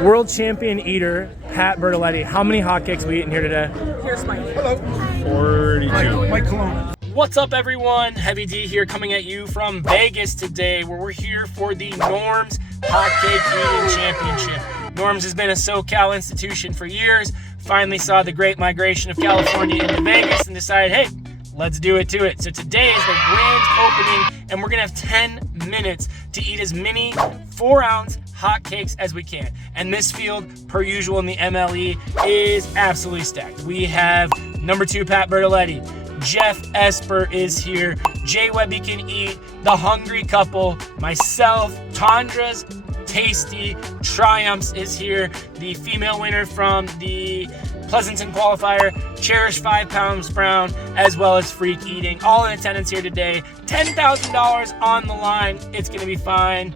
World champion eater, Pat Bertoletti. How many hotcakes we eating here today? Here's my Hello. 42. Mike Cologne. What's up, everyone? Heavy D here, coming at you from Vegas today, where we're here for the Norms Hotcake Eating Championship. Norms has been a SoCal institution for years. Finally saw the great migration of California into Vegas and decided, hey, let's do it to it. So today is the grand opening, and we're gonna have 10 minutes to eat as many 4-ounce hotcakes as we can. And this field, per usual in the MLE, is absolutely stacked. We have number 2, Pat Bertoletti. Geoff Esper is here. Jay Webby can eat. The Hungry Couple. Myself. Tandra's Tasty Triumphs is here. The female winner from the Pleasanton qualifier, Cherish 5 Pounds Brown, as well as Freak Eating. All in attendance here today. $10,000 on the line. It's going to be fine.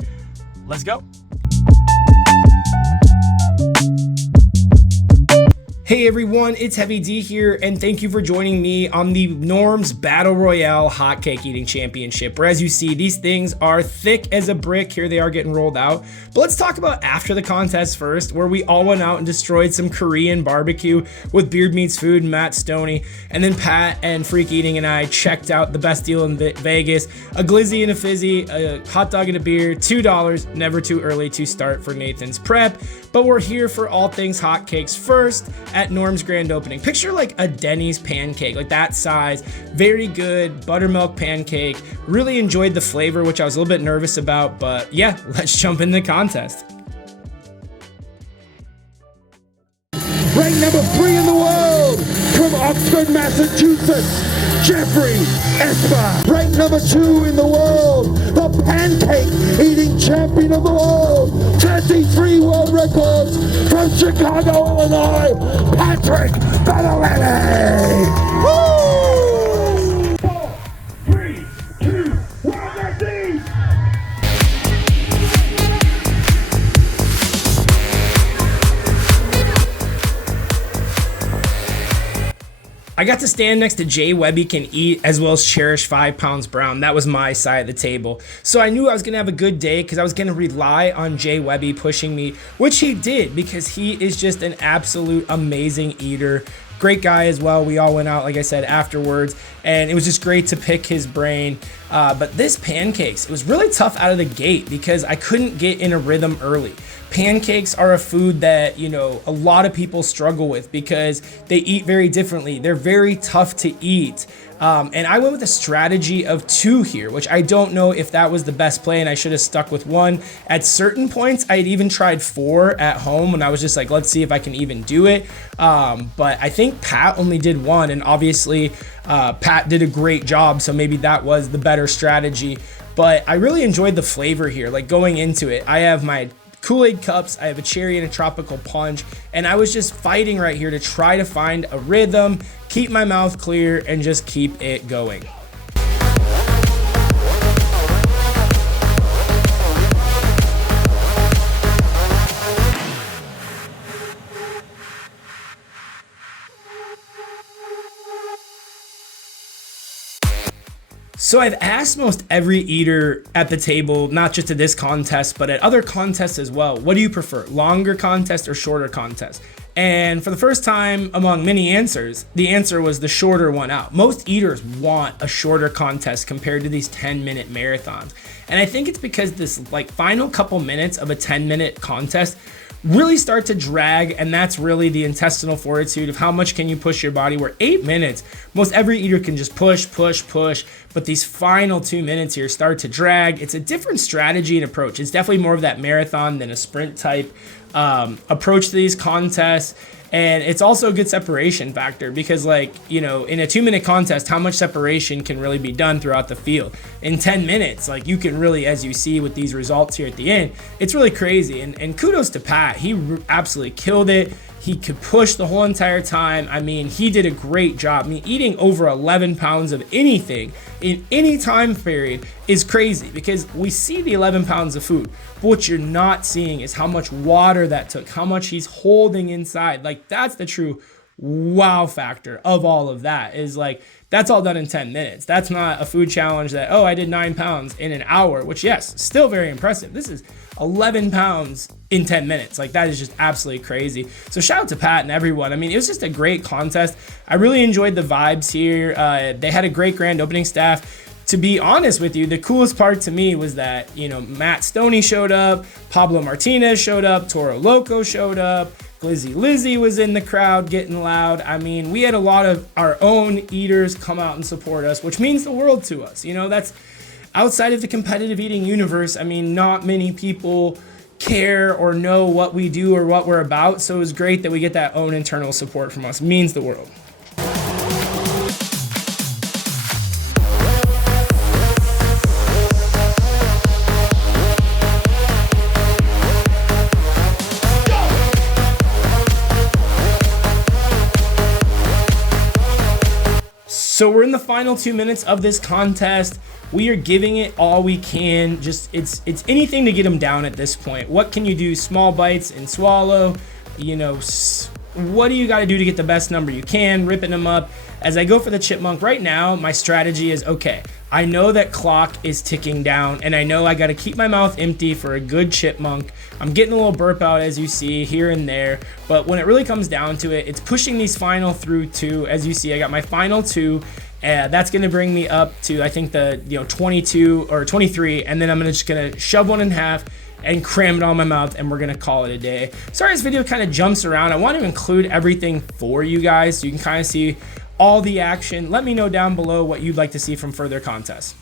Let's go. Hey everyone, it's Heavy D here, and thank you for joining me on the Norms Battle Royale Hotcake Eating Championship, where as you see, these things are thick as a brick. Here they are getting rolled out. But let's talk about after the contest first, where we all went out and destroyed some Korean barbecue with Beard Meats Food and Matt Stoney, and then Pat and Freak Eating and I checked out the best deal in Vegas, a glizzy and a fizzy, a hot dog and a beer, $2, never too early to start for Nathan's prep. But we're here for all things hotcakes first at Norm's grand opening. Picture like a Denny's pancake, like that size. Very good buttermilk pancake. Really enjoyed the flavor, which I was a little bit nervous about, but yeah, let's jump into the contest. Ranked number 3 in the world from Oxford, Massachusetts, Jeffrey Esper. Ranked number 2 in the world, the pancake eating champion of the world, 33 world records from Chicago, Illinois, Patrick Bertoletti. Woo! 4, 3, 2, 1, let's eat! I got to stand next to Jay Webby Can Eat, as well as Cherish 5 Pounds Brown. That was my side of the table. So I knew I was going to have a good day because I was going to rely on Jay Webby pushing me, which he did because he is just an absolute amazing eater. Great guy as well. We all went out, like I said, afterwards, and it was just great to pick his brain. But this pancakes, it was really tough out of the gate because I couldn't get in a rhythm early. Pancakes are a food that, you know, a lot of people struggle with because they eat very differently. They're very tough to eat. And I went with a strategy of 2 here, which I don't know if that was the best play and I should have stuck with 1. At certain points, I had even tried 4 at home when I was just like, let's see if I can even do it. But I think Pat only did 1, and obviously Pat did a great job, so maybe that was the better strategy. But I really enjoyed the flavor here, like going into it. I have my Kool-Aid cups, I have a cherry and a tropical punch, and I was just fighting right here to try to find a rhythm, keep my mouth clear, and just keep it going. So I've asked most every eater at the table, not just at this contest, but at other contests as well, what do you prefer, longer contest or shorter contest? And for the first time among many answers, the answer was the shorter one out. Most eaters want a shorter contest compared to these 10-minute marathons. And I think it's because this like final couple minutes of a 10-minute contest really start to drag, and that's really the intestinal fortitude of how much can you push your body, where 8 minutes, most every eater can just push, but these final 2 minutes here start to drag. It's a different strategy and approach. It's definitely more of that marathon than a sprint type approach to these contests. And it's also a good separation factor because, like, you know, in a 2-minute contest, how much separation can really be done throughout the field? In 10 minutes, like, you can really, as you see with these results here at the end, it's really crazy. And kudos to Pat. He absolutely killed it. He could push the whole entire time. I mean, he did a great job. I mean, eating over 11 pounds of anything in any time period is crazy because we see the 11 pounds of food, but what you're not seeing is how much water that took, how much he's holding inside. Like, that's the true wow factor of all of that is like, that's all done in 10 minutes. That's not a food challenge that, oh, I did 9 pounds in an hour, which yes, still very impressive. This is 11 pounds in 10 minutes. Like, that is just absolutely crazy. So shout out to Pat and everyone. I mean, it was just a great contest. I really enjoyed the vibes here. They had a great grand opening staff. To be honest with you, the coolest part to me was that, you know, Matt Stoney showed up, Pablo Martinez showed up, Toro Loco showed up, Glizzy Lizzy was in the crowd getting loud. I mean, we had a lot of our own eaters come out and support us, which means the world to us. You know, that's outside of the competitive eating universe. I mean, not many people care or know what we do or what we're about. So it was great that we get that own internal support from us. It means the world. So we're in the final 2 minutes of this contest. We are giving it all we can. Just it's anything to get them down at this point. What can you do? Small bites and swallow. You know, what do you got to do to get the best number you can? Ripping them up. As I go for the chipmunk right now, my strategy is, okay, I know that clock is ticking down, and I know I got to keep my mouth empty for a good chipmunk. I'm getting a little burp out, as you see, here and there, but when it really comes down to it, it's pushing these final through 2. As you see, I got my final 2. That's going to bring me up to, I think, the 22 or 23, and then I'm just going to shove one in half and cram it all in my mouth, and we're gonna call it a day. Sorry this video kind of jumps around. I want to include everything for you guys so you can kind of see all the action. Let me know down below what you'd like to see from further contests.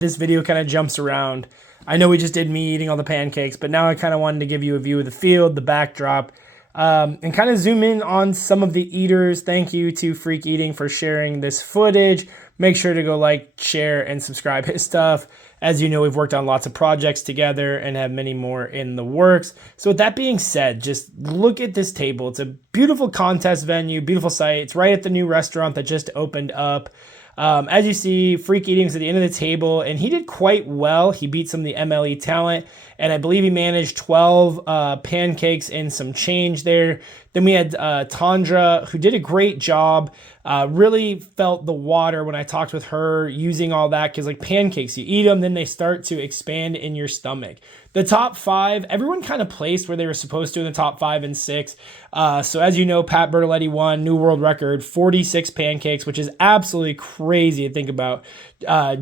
This video kind of jumps around. I know we just did me eating all the pancakes, but now I kind of wanted to give you a view of the field, the backdrop, and kind of zoom in on some of the eaters. Thank you to Freak Eating for sharing this footage. Make sure to go like, share, and subscribe his stuff. As you know, we've worked on lots of projects together and have many more in the works. So with that being said, just look at this table. It's a beautiful contest venue, beautiful site. It's right at the new restaurant that just opened up. As you see, Freak Eating's at the end of the table, and he did quite well. He beat some of the MLE talent, and I believe he managed 12 pancakes and some change there. Then we had Tandra, who did a great job. Really felt the water when I talked with her, using all that, because like pancakes, you eat them, then they start to expand in your stomach. The top 5, everyone kind of placed where they were supposed to in the top 5 and 6. So as you know, Pat Bertoletti won, new world record, 46 pancakes, which is absolutely crazy to think about.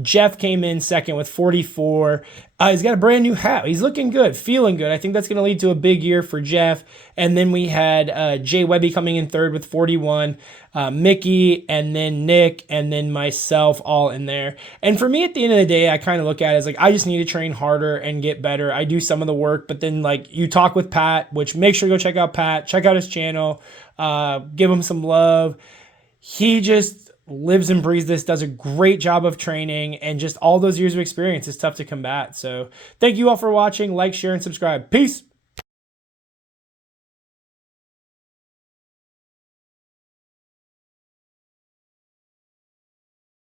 Geoff came in second with 44. He's got a brand new hat. He's looking good, feeling good. I think that's going to lead to a big year for Geoff. And then we had Jay Webby coming in third with 41. Mickey, and then Nick, and then myself, all in there. And for me, at the end of the day, I kind of look at it as like, I just need to train harder and get better. I do some of the work, but then like you talk with Pat, which make sure to go check out Pat, check out his channel, give him some love. He just lives and breathes this, does a great job of training, and just all those years of experience is tough to combat. So thank you all for watching. Like, share, and subscribe. Peace.